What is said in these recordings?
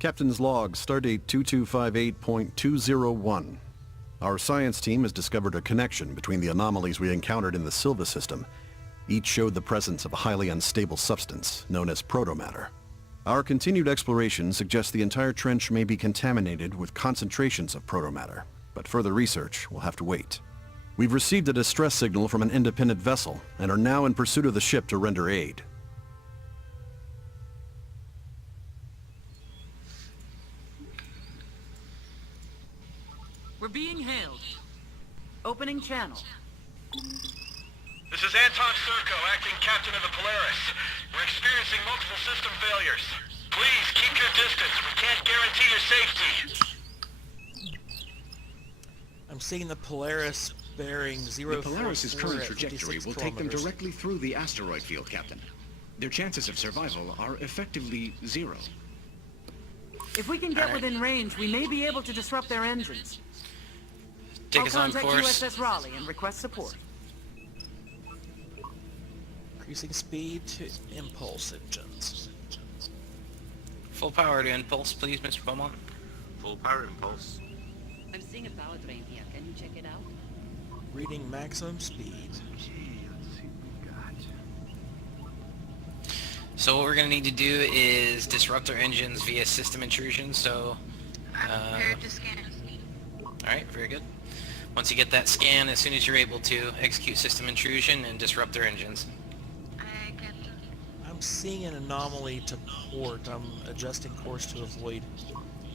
Captain's log, stardate 2258.201. Our science team has discovered a connection between the anomalies we encountered in the Silva system. Each showed the presence of a highly unstable substance known as protomatter. Our continued exploration suggests the entire trench may be contaminated with concentrations of protomatter, but further research will have to wait. We've received a distress signal from an independent vessel and are now in pursuit of the ship to render aid. We're being hailed. Opening channel. This is Anton Serko, acting captain of the Polaris. We're experiencing multiple system failures. Please, keep your distance. We can't guarantee your safety. I'm seeing the Polaris bearing 044 The Polaris's current at trajectory 56 will take them kilometers. directly through the asteroid field, Captain. Their chances of survival are effectively 0. If we can get within range, we may be able to disrupt their engines. Take us on contact course. USS Raleigh and request support. Increasing speed to impulse engines. Full power to impulse, please, Mr. Beaumont. Full power impulse. I'm seeing a power drain here. Can you check it out? Reading maximum speed. So what we're going to need to do is disrupt our engines via system intrusion, so... I'm prepared to scan. Alright, very good. Once you get that scan, as soon as you're able to, execute system intrusion and disrupt their engines. I get I'm seeing an anomaly to port. I'm adjusting course to avoid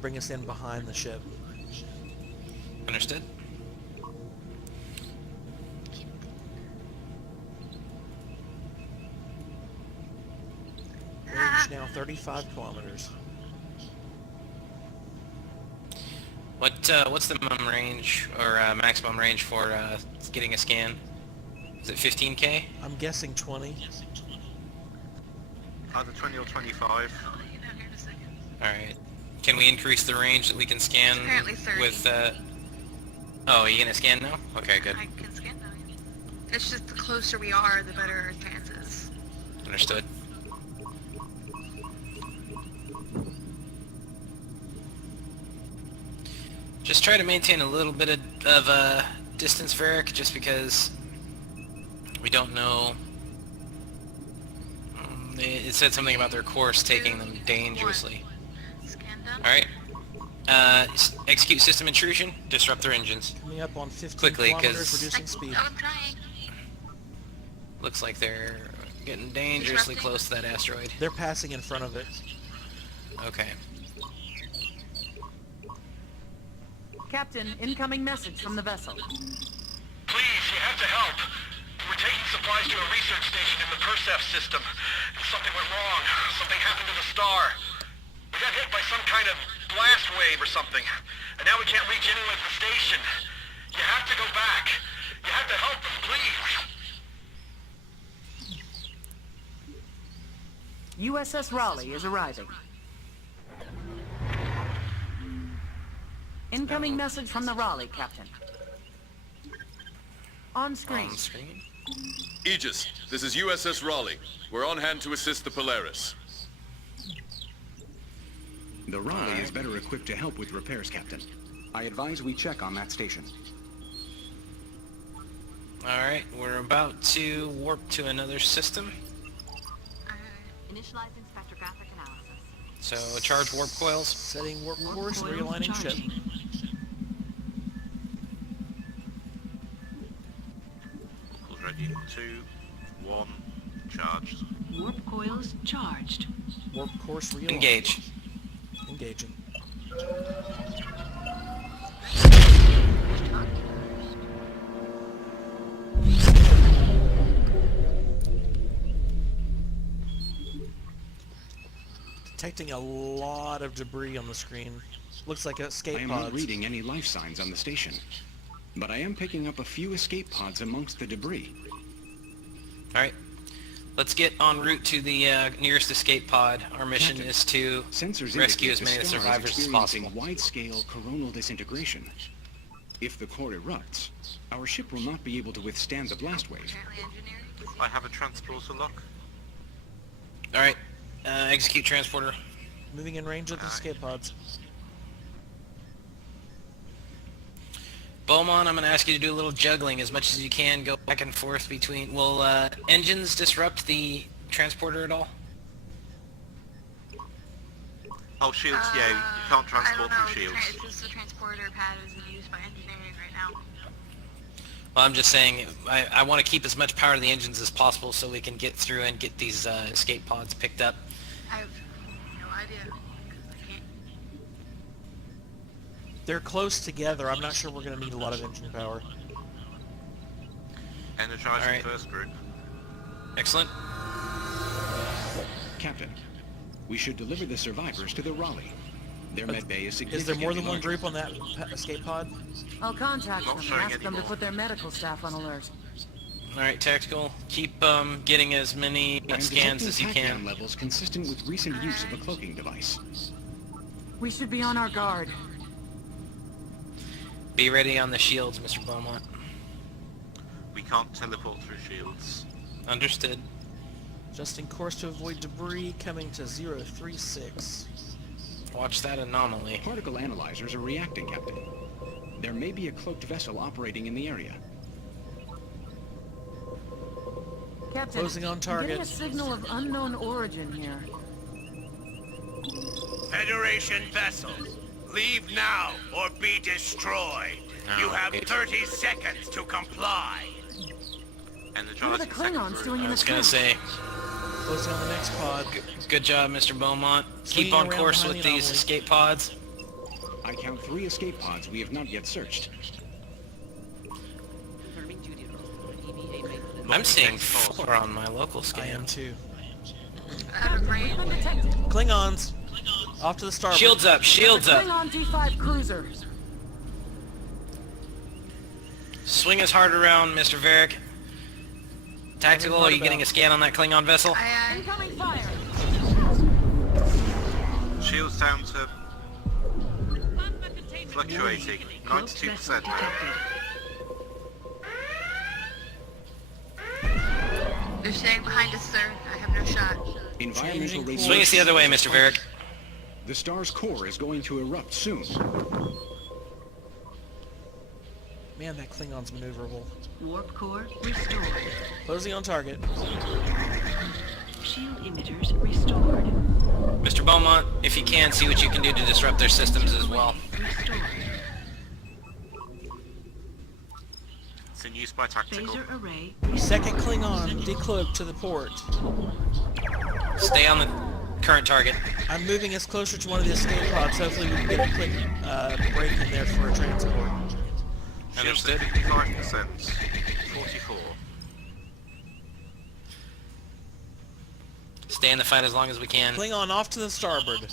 bring us in behind the ship. Understood? Range now 35 kilometers. What's the minimum range, or maximum range for getting a scan? Is it 15K? I'm guessing 20. Either 20 or 25. I'll let you know here in a second. Alright. Can we increase the range that we can scan Apparently 30. with, Oh, are you gonna scan now? Okay, good. I can scan now. It's just the closer we are, the better our chances. Understood. Just try to maintain a little bit of distance, Varric, just because we don't know. It said something about their course taking them dangerously. Scan done. Alright. Execute system intrusion, disrupt their engines. Coming up on 15 Quickly, kilometers, 'cause- reducing speed. I'm trying. Looks like they're getting dangerously close to that asteroid. They're passing in front of it. Okay. Captain, incoming message from the vessel. Please, you have to help. We're taking supplies to a research station in the Persef system. Something went wrong. Something happened to the star. We got hit by some kind of blast wave or something. And now we can't reach anyone at the station. You have to go back. You have to help us, please. USS Raleigh is arriving. Incoming message from the Raleigh, Captain. On screen. On screen. Aegis, this is USS Raleigh. We're on hand to assist the Polaris. The Raleigh is better equipped to help with repairs, Captain. I advise we check on that station. Alright, we're about to warp to another system. Initializing spectrographic analysis. So charge warp coils. Setting warp course, realigning ship. Ready in 2, 1, charged. Warp coils charged. Warp course realigned. Engage. Engaging. Detecting a lot of debris on the screen. Looks like I escape am pods. not reading any life signs on the station, but I am picking up a few escape pods amongst the debris. Alright. Let's get en route to the nearest escape pod. Our mission Captain, is to Sensors rescue indicate as many of the star is survivors as experiencing possible. wide-scale coronal disintegration. If the core erupts, our ship will not be able to withstand the blast wave. Apparently engineering. I have a transporter lock. Alright. Execute transporter. Moving in range of the escape pods. Beaumont, I'm going to ask you to do a little juggling as much as you can. Go back and forth between... Will engines disrupt the transporter at all? Oh, shields, yeah, you can't I transport don't know. through shields. It's just the transporter pad isn't used by engineering right now. Well, I'm just saying, I want to keep as much power to the engines as possible so we can get through and get these escape pods picked up. I have no idea. 'Cause I can't. They're close together. I'm not sure we're going to need a lot of engine power. Energizing Alright. first group. Excellent. Captain, we should deliver the survivors to the Raleigh. Their med bay is significantly Is there more than one larger. group on that escape pod? I'll contact Not them and showing ask them to anymore. put their medical staff on alert. Alright, Tactical. Keep getting as many I'm scans detecting as you pack-down can. levels consistent with recent use of a cloaking device. We should be on our guard. Be ready on the shields, Mr. Beaumont. We can't teleport through shields. Understood. Adjusting course to avoid debris, coming to 036. Watch that anomaly. Particle analyzers are reacting, Captain. There may be a cloaked vessel operating in the area. Captain, Closing on I'm target. getting a signal of unknown origin here. Federation vessel, leave now or be destroyed. You have 30 seconds to comply. What are the Energizing second Klingons group. doing in I the was gonna crypt? say, Closing on the next pod. good job, Mr. Beaumont. Keep Swinging on around course behind with the these anomaly. escape pods. I count 3 escape pods we have not yet searched. Confirming duty role. EVA maintenance. I'm seeing 4 on my local I am scan. too. I have a brain. Klingons! Off to the starboard. Shields up, shields The up. Klingon D5 cruiser. Swing us hard around, Mr. Varric. Tactical, are you getting a scan on that Klingon vessel? Incoming fire. Shields down to fluctuating. Cloaked vessel 92%. detected. They're staying behind us, sir. I have no shot. Environmental Changing radiation. Swing us the other way, Mr. Varric. The star's core is going to erupt soon. Man, that Klingon's maneuverable. Warp core restored. Closing on target. Shield emitters restored. Mr. Beaumont, if you can, see what you can do to disrupt their systems as well. Restored. It's in use by tactical. Phaser array. Second Klingon decloaked to the port. Stay on the current target. I'm moving us closer to one of the escape pods. Hopefully we can get a quick break in there for a transport. Shields Understood. at 55%. 44. Stay in the fight as long as we can. Klingon off to the starboard.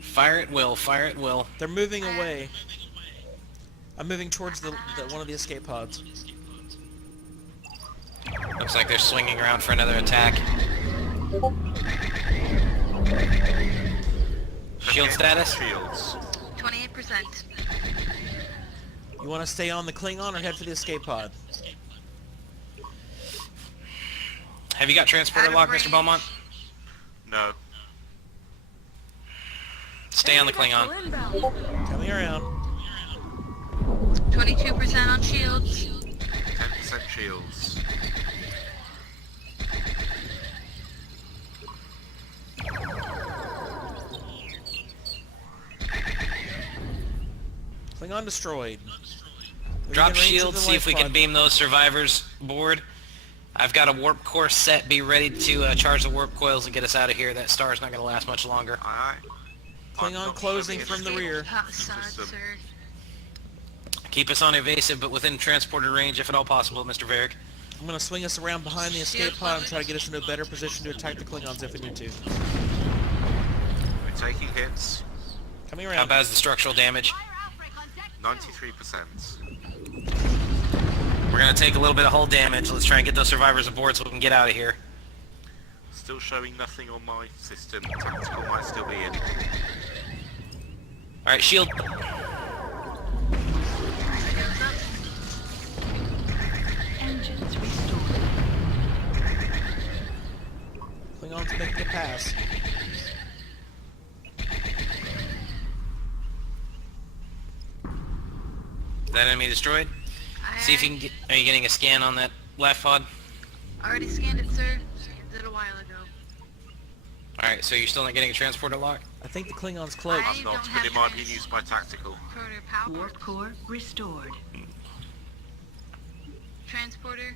Fire at will, fire at will. They're moving away. I'm moving towards the one of the escape pods. Looks like they're swinging around for another attack. Shield status? Shields. 28%. You want to stay on the Klingon or head for the escape pod? Have you got transporter Out of lock, Mr. range. Beaumont? No. Stay on the Enemy Klingon. vessel inbound. Coming around. 22% on shields. 10% shields. Klingon destroyed. Moving Drop in range of shields, the see if we life can pod. beam those survivors aboard. I've got a warp core set. Be ready to charge the warp coils and get us out of here. That star's not going to last much longer. Aye. Klingon closing from the rear. Hot side, System. sir. Keep us on evasive, but within transporter range if at all possible, Mr. Varric. I'm going to swing us around behind the escape pod and try to get us into a better position to attack the Klingons if we need to. We're taking hits. Coming How around. bad is the structural damage? 93%. We're going to take a little bit of hull damage. Let's try and get those survivors aboard so we can get out of here. Still showing nothing on my system. Tactical might still be in. Alright, shield. Engines restored. Klingons making a pass. Is that enemy destroyed? See if you can get... Are you getting a scan on that left pod? Already scanned it, sir. Scanned it a while ago. Alright, so you're still not getting a transporter lock? I think the Klingons cloaked. I I'm not, don't but have it might be trans- used by tactical. Transporter power. Warp core restored. Transporter.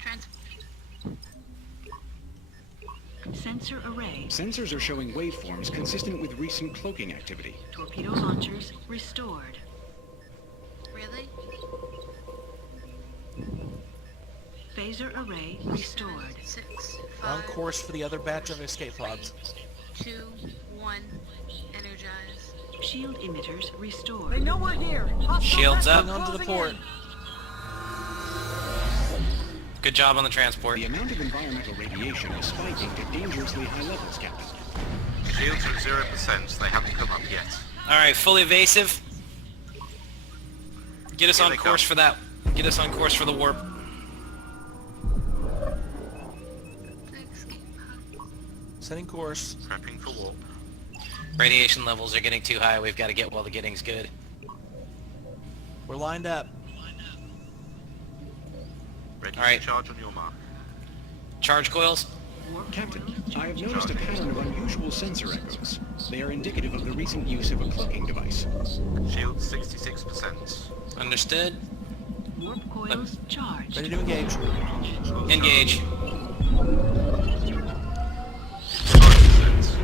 Trans. Sensor array. Sensors are showing waveforms consistent with recent cloaking activity. Torpedo launchers restored. Really? Phaser array restored. 6, We're on 5, course for the other batch of escape pods. 2, 1. Energize. Shield emitters They restored. know we're here. Hostile Shields up. Klingon to the closing port. in. Good job on the transport. The amount of environmental radiation is spiking to dangerously high levels, Captain. Shields are at 0%, so they haven't come up yet. Alright, fully evasive. Get us Here on they course come. for that. Get us on course for the warp. Escape pod. Setting course. Prepping for warp. Radiation levels are getting too high. We've got to get while the getting's good. We're lined up. Ready Alright. to charge on your mark. Charge coils? Warp Captain, coils I have charged. noticed a pattern of unusual sensor echoes. They are indicative of the recent use of a cloaking device. Shields 66%. Understood. Warp coils charged. Ready to engage. Engage. 5%.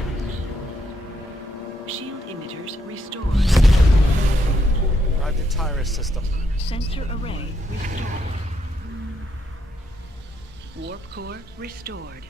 Shield emitters restored. Arrived in Tyrus system. Sensor array restored. Warp core restored.